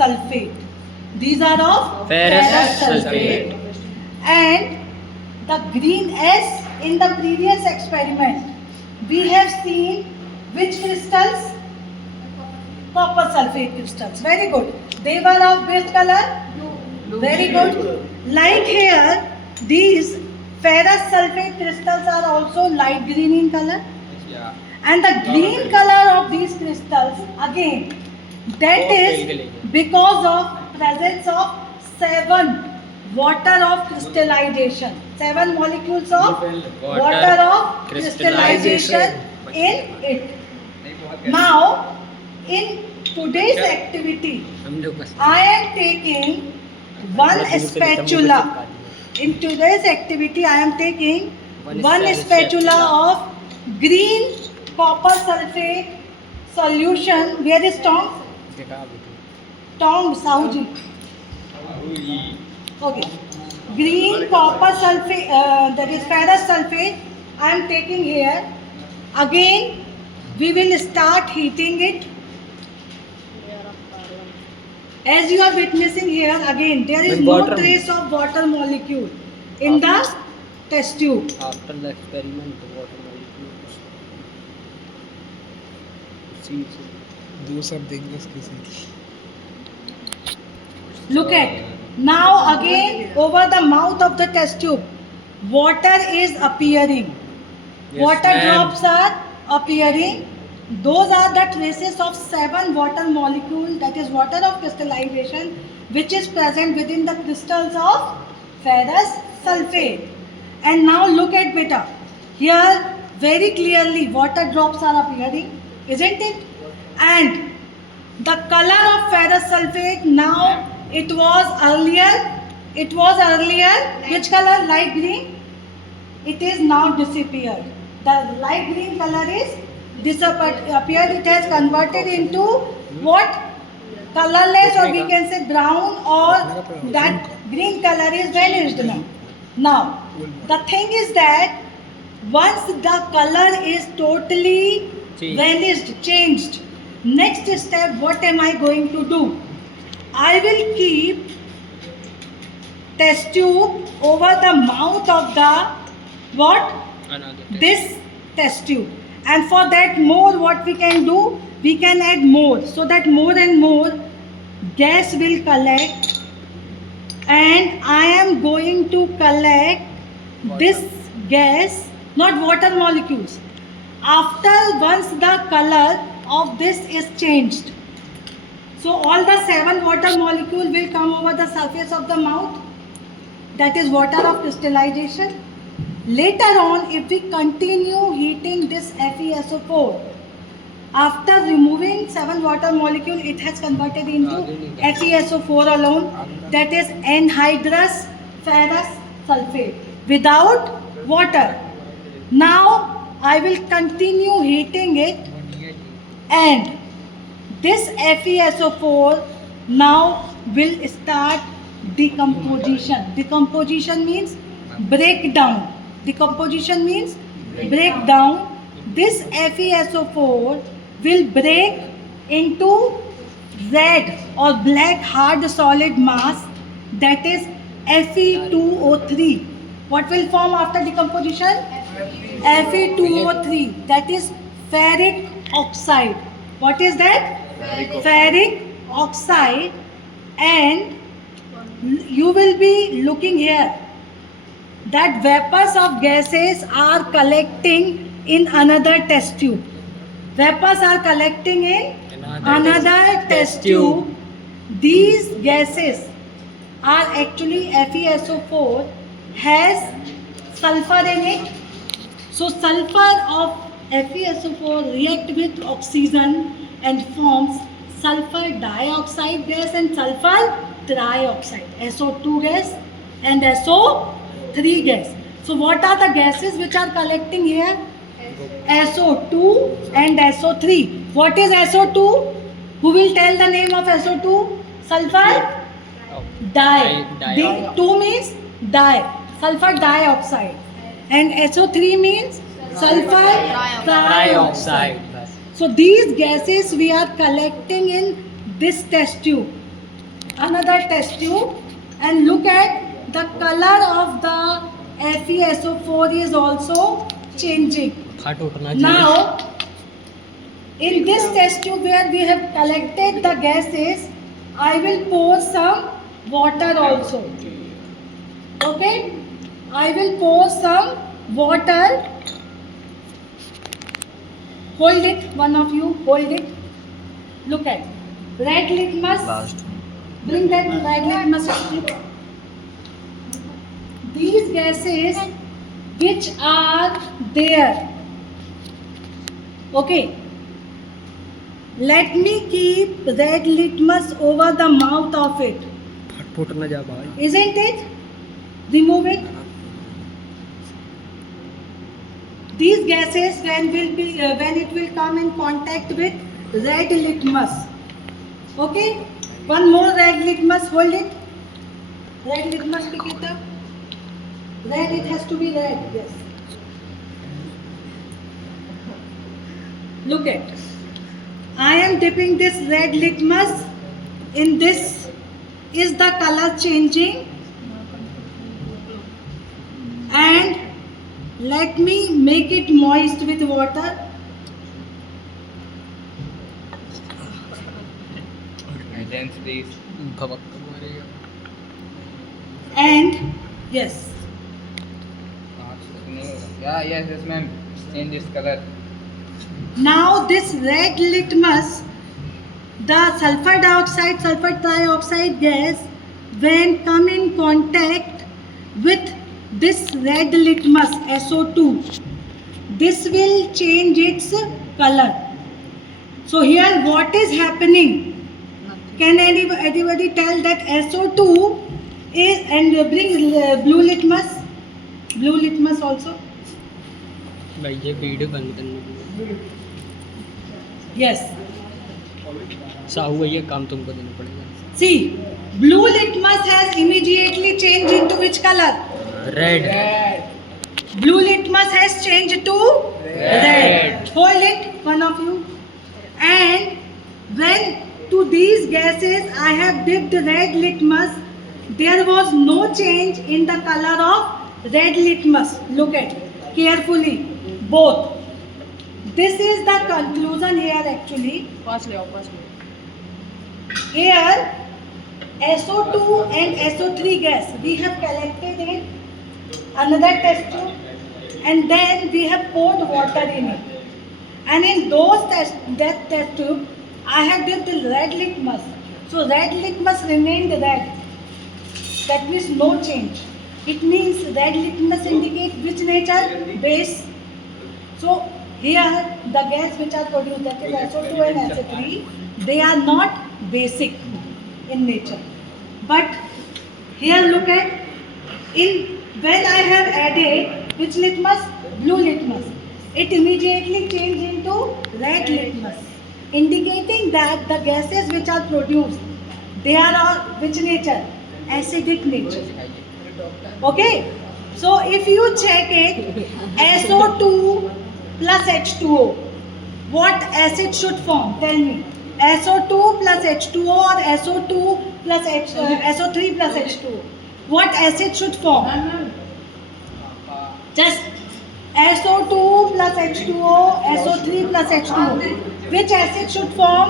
sulfate. These are of Ferrous sulfate. And the green S in the previous experiment, we have seen which crystals? Copper sulfate crystals. Very good. They were of which color? Very good. Like here, these ferrous sulfate crystals are also light green in color. Yeah. And the green color of these crystals, again, that is because of presence of 7 water of crystallization. 7 molecules of water of crystallization in it. Now, in today's activity, I am taking one spatula. In today's activity, I am taking one spatula of green copper sulfate solution. Where is tongs? Tongs, Sahuji. Okay. Green copper sulfate, that is ferrous sulfate, I am taking here. Again, we will start heating it. As you are witnessing here, again, there is no trace of water molecule in the test tube. After the experiment, the water molecules. दो सब देंगे इसके साथ. Look at. Now again, over the mouth of the test tube, water is appearing. Yes, Water ma'am. drops are appearing. Those are the traces of 7 water molecules, that is water of crystallization, which is present within the crystals of ferrous sulfate. And now look at beta. Here very clearly water drops are appearing, isn't it? And the color of ferrous sulfate now, it was earlier which color? Light green. It is now disappeared. The light green color is disappeared. It has converted into what? Colorless, or we can say brown, or that green color is vanished now. Now, the thing is that once the color is totally vanished, changed, next step, what am I going to do? I will keep test tube over the mouth of the what? This test tube. And for that more, what we can do? We can add more, so that more and more gas will collect, and I am going to collect this gas, not water molecules. Once the color of this is changed, so all the 7 water molecule will come over the surface of the mouth, that is water of crystallization. Later on, if we continue heating this FeSO4, after removing 7 water molecule, it has converted into FeSO4 alone, that is anhydrous ferrous sulfate without water. Now I will continue heating it, and this FeSO4 now will start decomposition. Decomposition means breakdown. Decomposition means breakdown. This FeSO4 will break into red or black hard solid mass, that is Fe2O3. What will form after decomposition? Fe2O3, that is ferric oxide. What is that? Ferric oxide. And you will be looking here that vapors of gases are collecting in another test tube. Vapors are collecting in another test tube. These gases are actually FeSO4 has sulfur in it. So sulfur of FeSO4 react with oxygen and forms sulfur dioxide gas and sulfur trioxide, SO2 gas and SO3 gas. So what are the gases which are collecting here? SO2 and SO3. What is SO2? Who will tell the name of SO2? Sulfur di. 2 means di. Sulfur dioxide. And SO3 means sulfur trioxide. So these gases we are collecting in this test tube. another test tube and look at the color of the FeSO4 is also changing. फट उठना चाहिए. Now, in this test tube where we have collected the gases, I will pour some water also. Okay? I will pour some water. Hold it, one of you, hold it. Look at red litmus. Last. Bring that red litmus strip. These gases which are there. Okay. Let me keep red litmus over the mouth of it. फट foot ना जा भाई. Isn't it? Remove it. These gases when it will come in contact with red litmus. Okay? One more red litmus. Hold it. Red litmus, pick it up. Red, it has to be red. Yes. Look at. I am dipping this red litmus in this. Is the color changing? And let me make it moist with water. Density. भवक मारेगा. And yes, Yeah, yes, ma'am. Change its color. now this red litmus, the sulfur dioxide, sulfur trioxide gas, when come in contact with this red litmus SO2, this will change its color. So here what is happening? Can anybody tell that SO2 is, and bring blue litmus also? भाई ये video बंद करना. Yes. Sahu भैया काम तुमको देना पड़ेगा. See, blue litmus has immediately changed into which color? Red. Blue litmus has changed to red. Hold it, one of you. And when to these gases I have dipped red litmus, there was no change in the color of red litmus. Look at carefully, both. This is the conclusion here actually. Here SO2 and SO3 gas we have collected in another test tube and then we have poured water in it. And in that test tube I have dipped the red litmus. So red litmus remained red. That means no change. It means red litmus indicates which nature? Base. So here the gas which are produced, that is SO2 and SO3, they are not basic in nature. But here look at, when I have added which litmus? Blue litmus. It immediately changed into red litmus, indicating that the gases which are produced, they are of which nature? Acidic nature. Okay? So if you check it, SO2 plus H2O, what acid should form? Tell me. SO2 plus H2O or SO2 plus SO3 plus H2O. What acid should form? Just SO2 plus H2O, SO3 plus H2O. Which acid should form?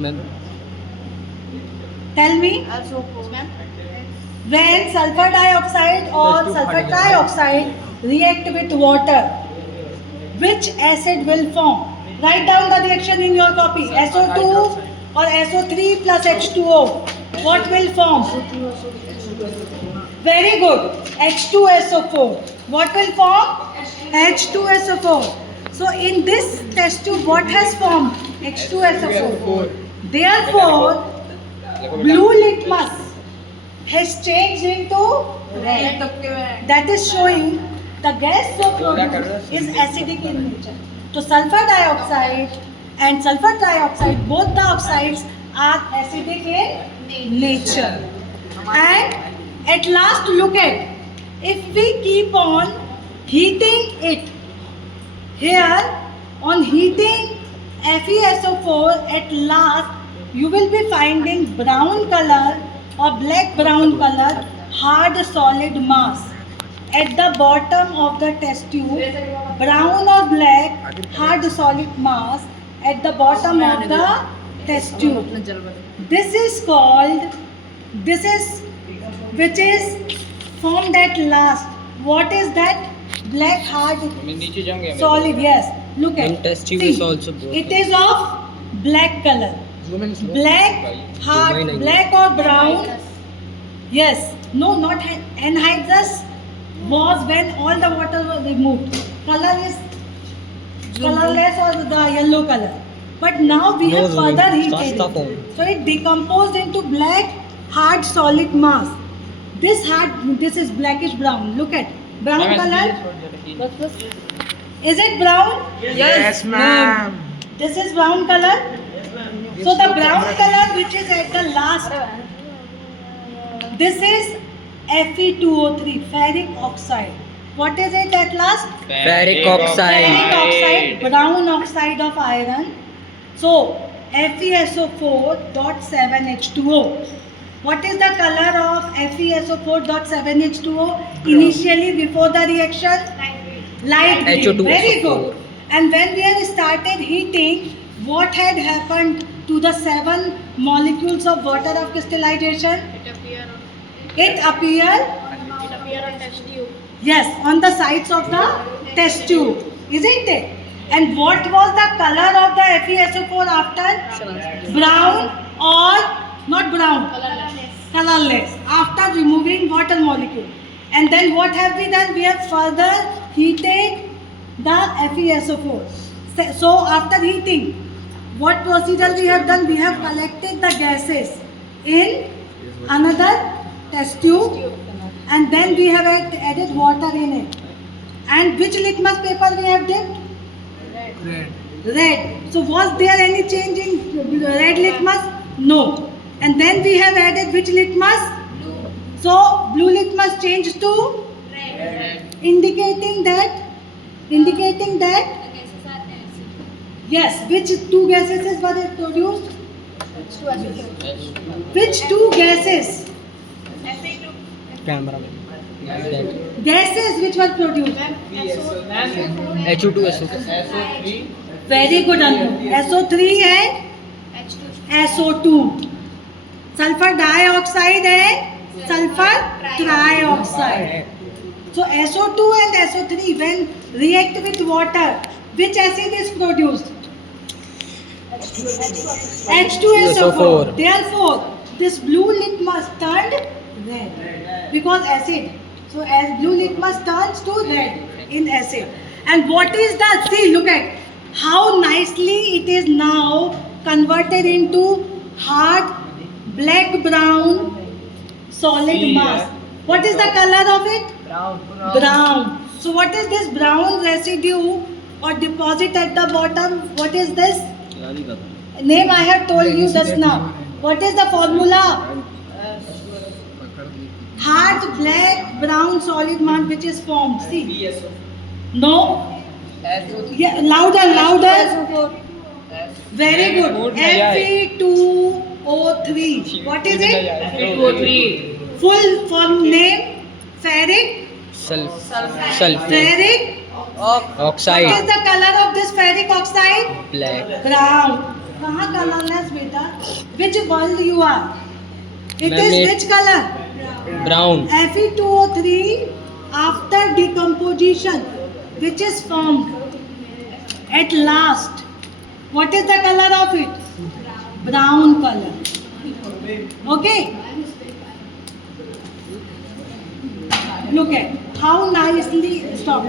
Ma'am Tell me. When sulfur dioxide or sulfur trioxide react with water, which acid will form? Write down the reaction in your copy. SO2 or SO3 plus H2O. What will form? Very good. H2SO4. What will form? H2SO4. So in this test tube, what has formed? H2SO4. Therefore, blue litmus has changed into red. That is showing the gas so produced is acidic in nature. So sulfur dioxide and sulfur trioxide, both the oxides are acidic in nature. And at last look at, if we keep on heating it, here on heating FeSO4, at last you will be finding brown color or black brown color hard solid mass at the bottom of the test tube. Brown or black hard solid mass at the bottom of the test tube. This is called, this is which is formed at last. What is that? Black hard मैं नीचे जाऊंगा solid, yes. Look at And test tube see, is also both. it is of black color. Zoom in slow. Black, hard, Mine, I black or brown. Yes, no, not anhydrous was when all the water was removed. Color is colorless or the yellow color. But now we No have zooming, further heated pasta it. form. So it decomposed into black, hard, solid mass. This hard, this is blackish brown. Look at brown color. Is it brown? Yes, ma'am. This is brown color. So the brown color which is at the last, this is Fe2O3, ferric oxide. What is it at last? Ferric oxide. Ferric oxide, brown oxide of iron. So FeSO4.7H2O. What is the color of FeSO4.7H2O? Initially before the reaction? Light green. HO2. Very good. And when we have started heating, what had happened to the 7 molecules of water of crystallization? It appeared yes, on the sides of the test tube, isn't it? And what was the color of the FeSO4 after? Brown or not brown? Colorless. After removing water molecule. And then what have we done? We have further heated the FeSO4. So after heating, what procedure we have done? We have collected the gases in another test tube and then we have added water in it. And which litmus paper we have dipped? Red. Red. So was there any change in red litmus? No. And then we have added which litmus? Blue. So blue litmus changed to red. Indicating that yes, which two gases were produced? Which two gases? Camera. Gases which were produced? HO2 SO2. Very good, Anu. SO3 and SO2. Sulfur dioxide and sulfur trioxide. So SO2 and SO3 when react with water, which acid is produced? H2SO4. Therefore, this blue litmus turned red because acid. So as blue litmus turns to red in acid. And what is the, see, look at how nicely it is now converted into hard black brown solid mass. What is the color of it? Brown. So what is this brown residue or deposit at the bottom? What is this? Name I have told you just now. What is the formula? Hard black brown solid mass which is formed. See. No. Yeah, louder. Very good. Fe2O3. What is it? Full form name? Ferric. Sulfur. Ferric. What Oxide. is the color of this ferric oxide? Black. Brown. कहाँ colorless बेटा? Which world you are? It मैं is में- which color? Brown. Fe2O3 after decomposition, which is formed at last. What is the color of it? Brown color. Okay. Look at how nicely. Stop.